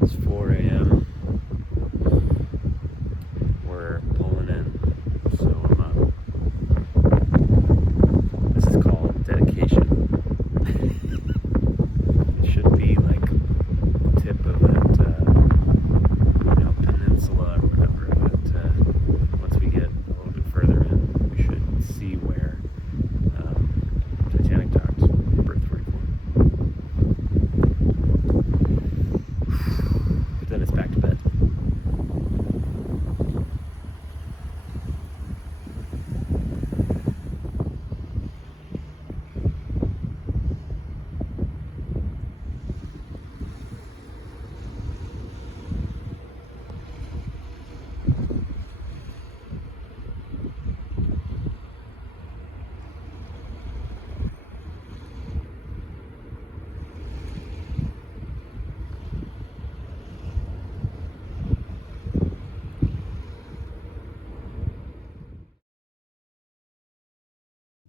It's 4 a.m. We're pulling in, so I'm up. This is called dedication. It should be like the tip of that, peninsula or whatever. But once we get a little bit further in, we should see where Titanic docked. Berth 44. Then it's back to bed.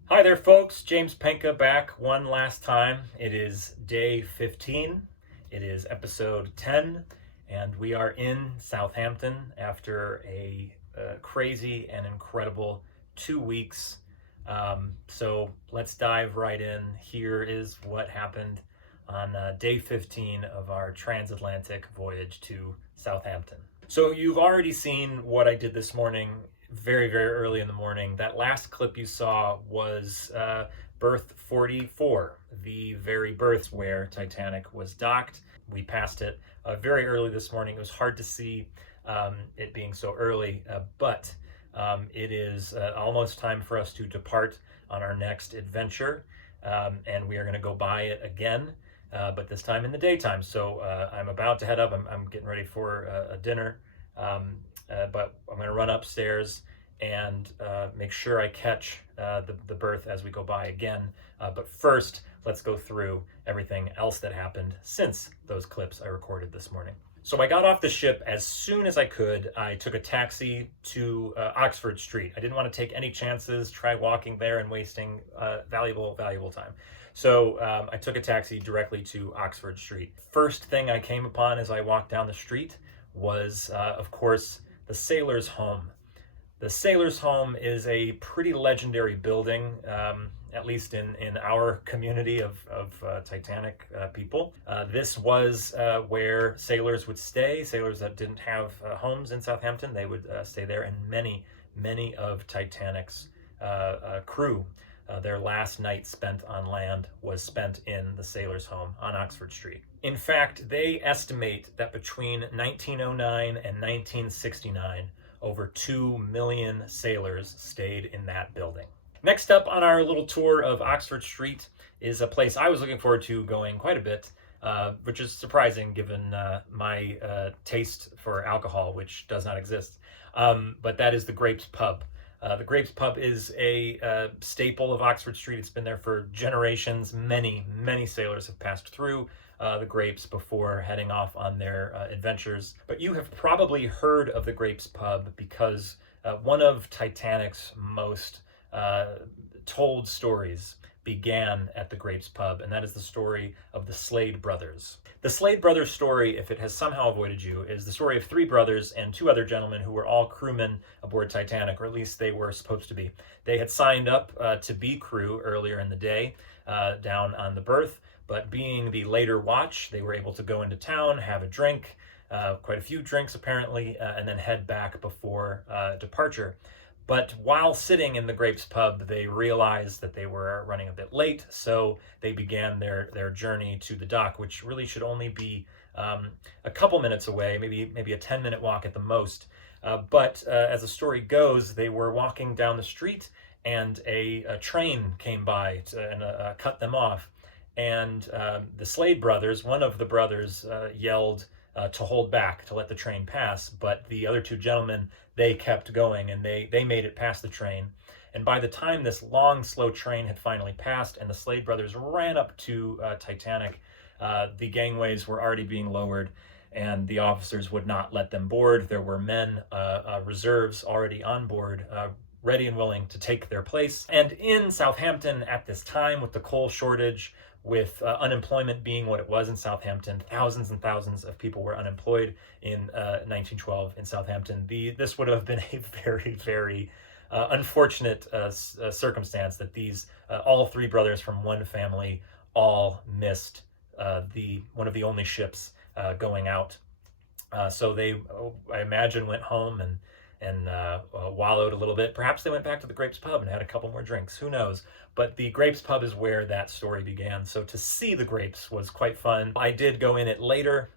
Hi there, folks. James Penca back one last time. It is day 15. It is episode 10, and we are in Southampton after a crazy and incredible 2 weeks. So let's dive right in. Here is what happened on day 15 of our transatlantic voyage to Southampton. So you've already seen what I did this morning, very, very early in the morning. That last clip you saw was berth 44, the very berth where Titanic was docked. We passed it very early this morning. It was hard to see it being so early, but it is almost time for us to depart on our next adventure, and we are going to go by it again, but this time in the daytime. So I'm about to head up. I'm getting ready for a dinner. But I'm going to run upstairs and make sure I catch the berth as we go by again. But first, let's go through everything else that happened since those clips I recorded this morning. So I got off the ship as soon as I could. I took a taxi to Oxford Street. I didn't want to take any chances, try walking there and wasting valuable time. So I took a taxi directly to Oxford Street. First thing I came upon as I walked down the street was, of course, the Sailor's Home. The Sailor's Home is a pretty legendary building, at least in our community of Titanic people. This was where sailors would stay. Sailors that didn't have homes in Southampton, they would stay there, and many of Titanic's crew, their last night spent on land was spent in the Sailor's Home on Oxford Street. In fact, they estimate that between 1909 and 1969, over 2 million sailors stayed in that building. Next up on our little tour of Oxford Street is a place I was looking forward to going quite a bit, which is surprising given my taste for alcohol, which does not exist. But that is the Grapes Pub. The Grapes Pub is a staple of Oxford Street. It's been there for generations. Many sailors have passed through the Grapes before heading off on their adventures. But you have probably heard of the Grapes Pub because one of Titanic's most told stories began at the Grapes Pub, and that is the story of the Slade brothers. The Slade brothers story, if it has somehow avoided you, is the story of 3 brothers and 2 other gentlemen who were all crewmen aboard Titanic, or at least they were supposed to be. They had signed up to be crew earlier in the day down on the berth, but being the later watch, they were able to go into town, have a drink, quite a few drinks apparently, and then head back before departure. But while sitting in the Grapes Pub, they realized that they were running a bit late, so they began their journey to the dock, which really should only be a couple minutes away, maybe a 10-minute walk at the most. But as the story goes, they were walking down the street, and a train came by and cut them off. And the Slade brothers, one of the brothers, yelled to hold back, to let the train pass. But the other 2 gentlemen, they kept going, and they made it past the train. And by the time this long, slow train had finally passed and the Slade brothers ran up to Titanic, the gangways were already being lowered, and the officers would not let them board. There were men, reserves already on board, ready and willing to take their place. And in Southampton at this time, with the coal shortage, with unemployment being what it was in Southampton, thousands and thousands of people were unemployed in 1912 in Southampton. This would have been a very, very unfortunate circumstance that these all three brothers from one family all missed one of the only ships going out. So they, I imagine, went home and wallowed a little bit. Perhaps they went back to the Grapes pub and had a couple more drinks. Who knows? But the Grapes pub is where that story began. So to see the Grapes was quite fun. I did go in it later,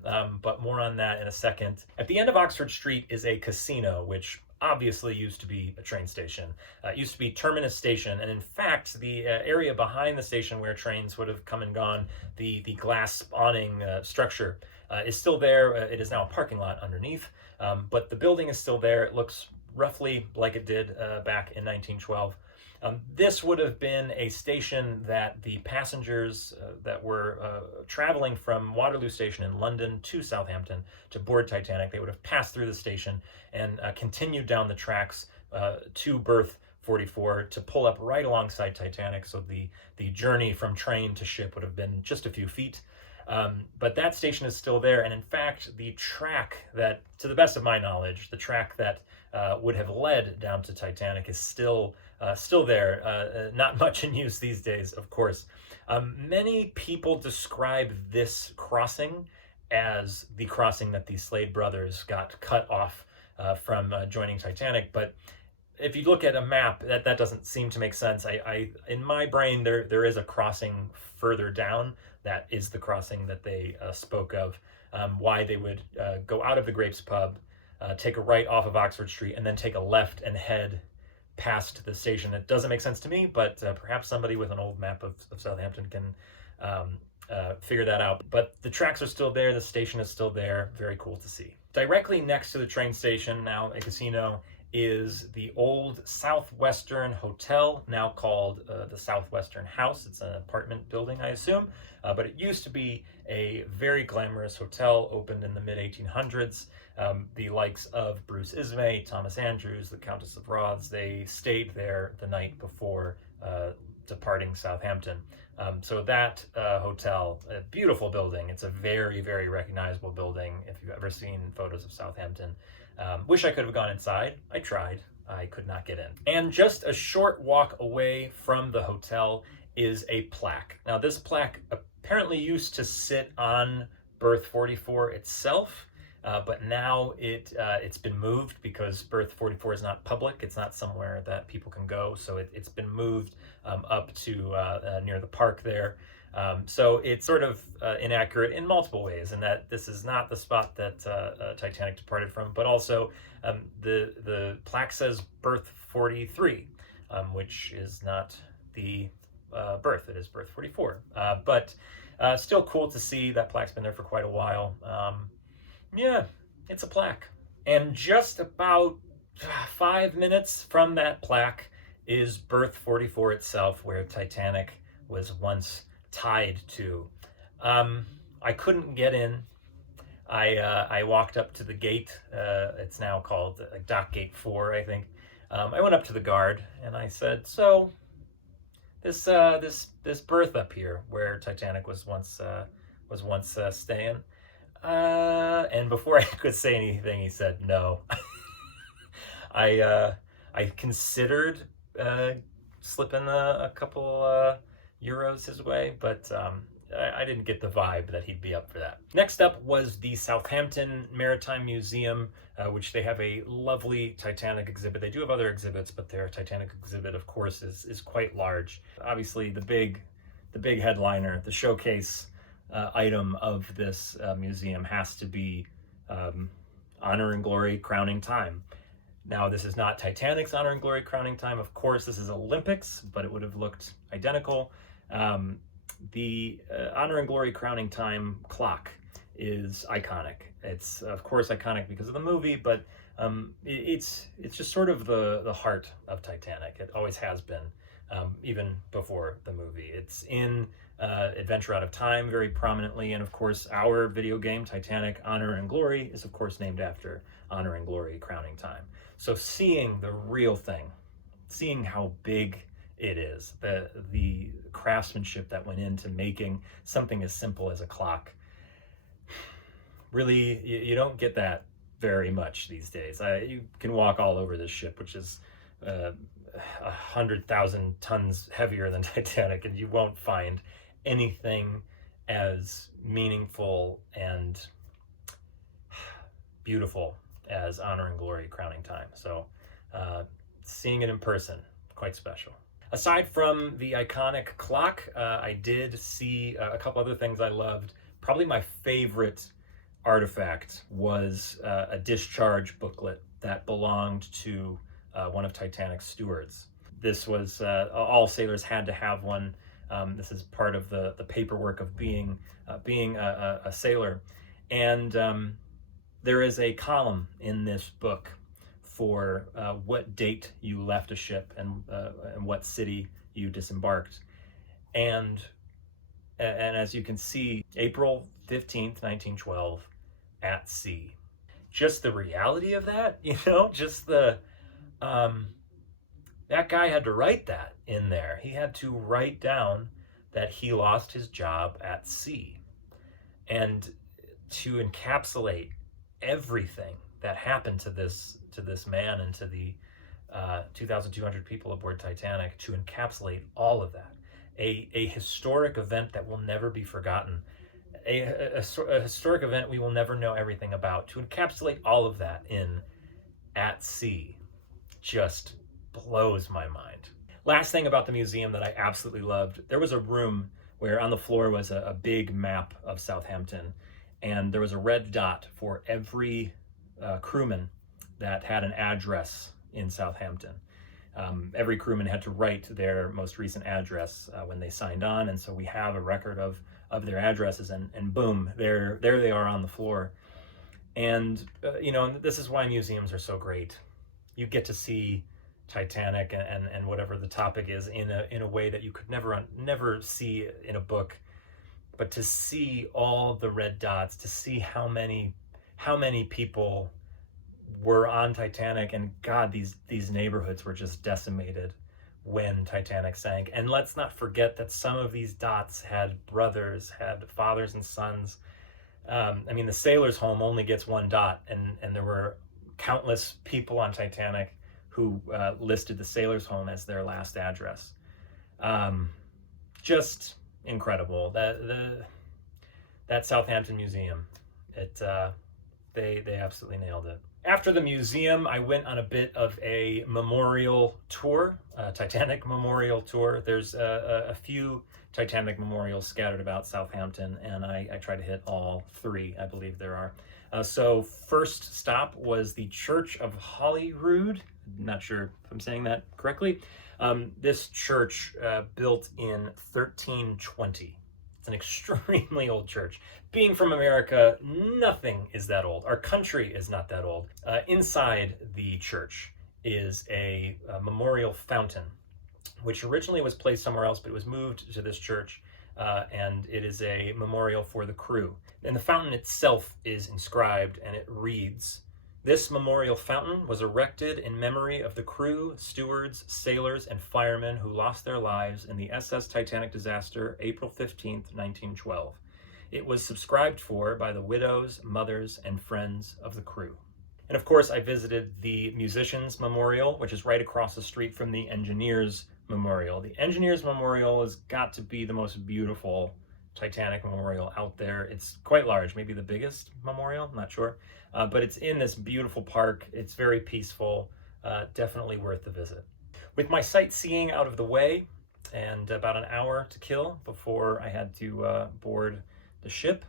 but more on that in a second. At the end of Oxford Street is a casino, which obviously used to be a train station. It used to be Terminus Station, and in fact, the area behind the station where trains would have come and gone, the glass awning structure is still there. It is now a parking lot underneath, but the building is still there. It looks roughly like it did back in 1912. This would have been a station that the passengers that were traveling from Waterloo Station in London to Southampton to board Titanic, they would have passed through the station and continued down the tracks to berth 44 to pull up right alongside Titanic. So the journey from train to ship would have been just a few feet. But that station is still there. And in fact, the track that, to the best of my knowledge, the track that would have led down to Titanic is still there. Not much in use these days, of course. Many people describe this crossing as the crossing that the Slade brothers got cut off from joining Titanic. But if you look at a map, that doesn't seem to make sense. In my brain, there is a crossing further down. That is the crossing that they spoke of. Why they would go out of the Grapes pub, take a right off of Oxford Street, and then take a left and head past the station. It doesn't make sense to me, but perhaps somebody with an old map of Southampton can figure that out. But the tracks are still there. The station is still there. Very cool to see. Directly next to the train station, now a casino, is the old Southwestern Hotel, now called the Southwestern House. It's an apartment building, I assume, but it used to be a very glamorous hotel, opened in the mid-1800s. The likes of Bruce Ismay, Thomas Andrews, the Countess of Rothes, they stayed there the night before departing Southampton. So that hotel, a beautiful building. It's a very, very recognizable building if you've ever seen photos of Southampton. Wish I could have gone inside. I tried. I could not get in. And just a short walk away from the hotel is a plaque. Now, this plaque apparently used to sit on berth 44 itself, but now it's been moved because berth 44 is not public. It's not somewhere that people can go. So it's been moved up to near the park there. So it's sort of inaccurate in multiple ways, in that this is not the spot that Titanic departed from, but also the plaque says berth 43, which is not the berth. It is berth 44. But still cool to see. That plaque's been there for quite a while. Yeah, it's a plaque. And just about 5 minutes from that plaque is berth 44 itself, where Titanic was once tied to. I couldn't get in. I walked up to the gate. It's now called Dock Gate 4, I think. I went up to the guard and I said, "So, this berth up here where Titanic was once staying." And before I could say anything, he said no. I considered slipping a couple euros his way, but I didn't get the vibe that he'd be up for that. Next up was the Southampton Maritime Museum, which they have a lovely Titanic exhibit. They do have other exhibits, but their Titanic exhibit, of course, is quite large. Obviously, the big headliner, the showcase item of this museum has to be Honor and Glory Crowning Time. Now, this is not Titanic's Honor and Glory Crowning Time. Of course, this is Olympics, but it would have looked identical. The Honor and Glory Crowning Time clock is iconic. It's, of course, iconic because of the movie, but it's just sort of the heart of Titanic. It always has been, even before the movie. It's in Adventure Out of Time very prominently, and of course, our video game, Titanic Honor and Glory, is of course named after Honor and Glory Crowning Time. So seeing the real thing, seeing how big it is. The craftsmanship that went into making something as simple as a clock. Really, you don't get that very much these days. You can walk all over this ship, which is 100,000 tons heavier than Titanic, and you won't find anything as meaningful and beautiful as Honor and Glory Crowning Time. So seeing it in person, quite special. Aside from the iconic clock, I did see a couple other things I loved. Probably my favorite artifact was a discharge booklet that belonged to one of Titanic's stewards. This was, all sailors had to have one. This is part of the paperwork of being a sailor. And there is a column in this book for what date you left a ship and what city you disembarked. And as you can see, April 15th, 1912, at sea. Just the reality of that, just the that guy had to write that in there. He had to write down that he lost his job at sea. And to encapsulate everything that happened to this man and to the 2,200 people aboard Titanic, to encapsulate all of that, a historic event that will never be forgotten, a historic event we will never know everything about, to encapsulate all of that in At Sea just blows my mind. Last thing about the museum that I absolutely loved, there was a room where on the floor was a big map of Southampton, and there was a red dot for every crewman that had an address in Southampton. Every crewman had to write their most recent address when they signed on, and so we have a record of their addresses, and boom, there they are on the floor. And this is why museums are so great. You get to see Titanic and whatever the topic is in a way that you could never see in a book. But to see all the red dots, to see how many people were on Titanic, and God, these neighborhoods were just decimated when Titanic sank. And let's not forget that some of these dots had brothers, had fathers and sons. The sailor's home only gets one dot, and there were countless people on Titanic who listed the sailor's home as their last address. Just incredible. That Southampton Museum, they absolutely nailed it. After the museum, I went on a bit of a memorial tour, Titanic memorial tour. There's a few Titanic memorials scattered about Southampton, and I try to hit all three, I believe there are. So first stop was the Church of Holyrood. Not sure if I'm saying that correctly. This church built in 1320. It's an extremely old church. Being from America, nothing is that old. Our country is not that old. Inside the church is a memorial fountain, which originally was placed somewhere else, but it was moved to this church, and it is a memorial for the crew. And the fountain itself is inscribed, and it reads, "This memorial fountain was erected in memory of the crew, stewards, sailors, and firemen who lost their lives in the SS Titanic disaster, April 15th, 1912. It was subscribed for by the widows, mothers, and friends of the crew." And of course, I visited the Musicians Memorial, which is right across the street from the Engineers Memorial. The Engineers Memorial has got to be the most beautiful Titanic memorial out there. It's quite large, maybe the biggest memorial, I'm not sure. But it's in this beautiful park. It's very peaceful, definitely worth the visit. With my sightseeing out of the way and about an hour to kill before I had to board the ship,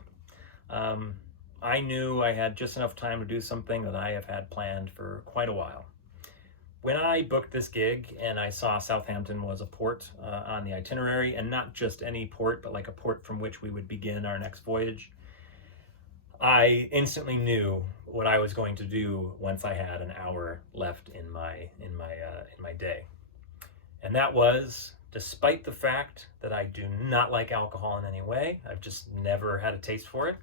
I knew I had just enough time to do something that I have had planned for quite a while. When I booked this gig and I saw Southampton was a port on the itinerary, and not just any port, but like a port from which we would begin our next voyage, I instantly knew what I was going to do once I had an hour left in my day. And that was, despite the fact that I do not like alcohol in any way, I've just never had a taste for it,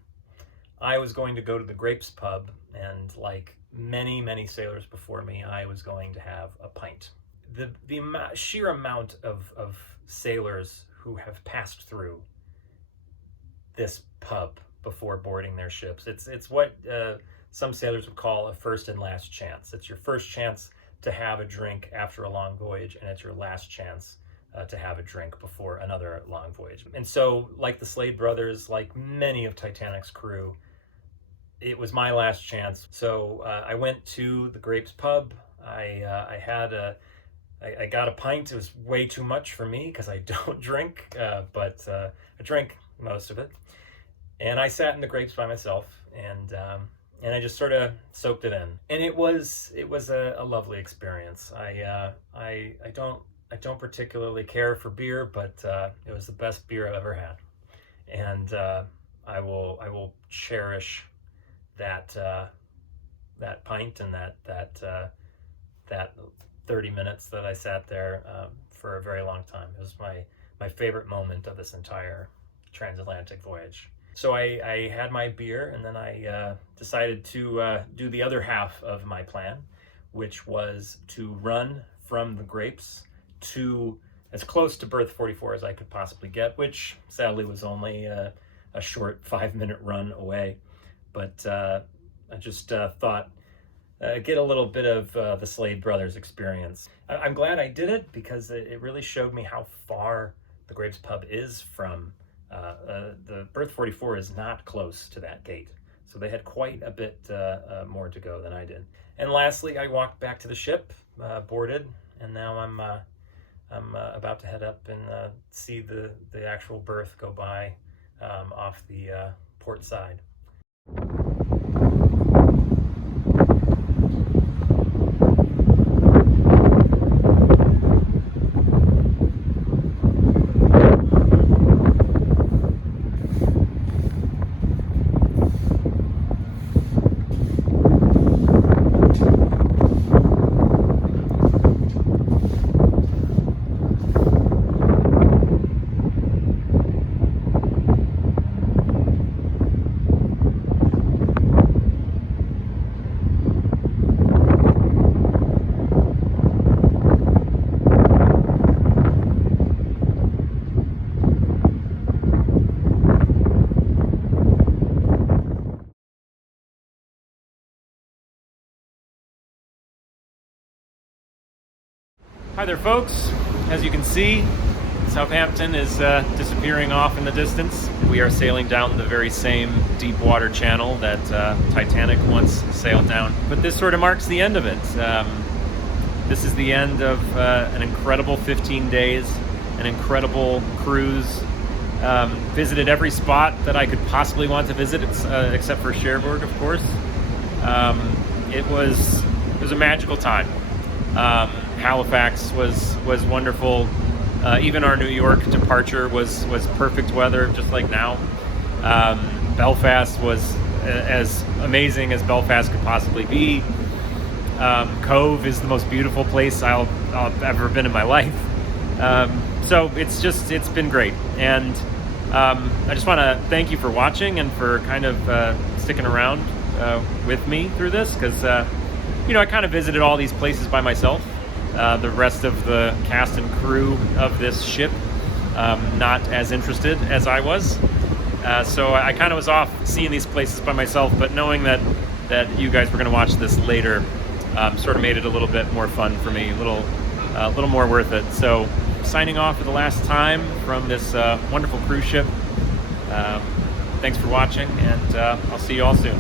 I was going to go to the Grapes pub, and like many sailors before me, I was going to have a pint. sheer amount of sailors who have passed through this pub before boarding their ships. It's what some sailors would call a first and last chance. It's your first chance to have a drink after a long voyage, and it's your last chance to have a drink before another long voyage. And so, like the Slade brothers, like many of Titanic's crew, it was my last chance. So I went to the Grapes pub. I got a pint. It was way too much for me because I don't drink, but I drank most of it. And I sat in the Grapes by myself, and I just sort of soaked it in. And it was a lovely experience. I don't particularly care for beer, but it was the best beer I've ever had, and I will cherish that pint and that 30 minutes that I sat there for a very long time. It was my favorite moment of this entire transatlantic voyage. So I had my beer, and then I decided to do the other half of my plan, which was to run from the Grapes to as close to berth 44 as I could possibly get, which sadly was only a short 5-minute run away. But I just thought, get a little bit of the Slade brothers experience. I'm glad I did it because it really showed me how far the Grapes pub is from the berth 44 is not close to that gate. So they had quite a bit more to go than I did. And lastly, I walked back to the ship, boarded, and now I'm about to head up and see the actual berth go by off the port side. Hi there, folks. As you can see, Southampton is disappearing off in the distance. We are sailing down the very same deep water channel that Titanic once sailed down. But this sort of marks the end of it. This is the end of an incredible 15 days, an incredible cruise. Visited every spot that I could possibly want to visit, except for Cherbourg, of course. It was a magical time. Halifax was wonderful. Even our New York departure was perfect weather, just like now. Belfast was as amazing as Belfast could possibly be. Cobh is the most beautiful place I've ever been in my life. So it's been great, and I just want to thank you for watching and for kind of sticking around with me through this, because I kind of visited all these places by myself. The rest of the cast and crew of this ship not as interested as I was. So I kind of was off seeing these places by myself, but knowing that you guys were going to watch this later sort of made it a little bit more fun for me, a little more worth it. So signing off for the last time from this wonderful cruise ship. Thanks for watching, and I'll see you all soon.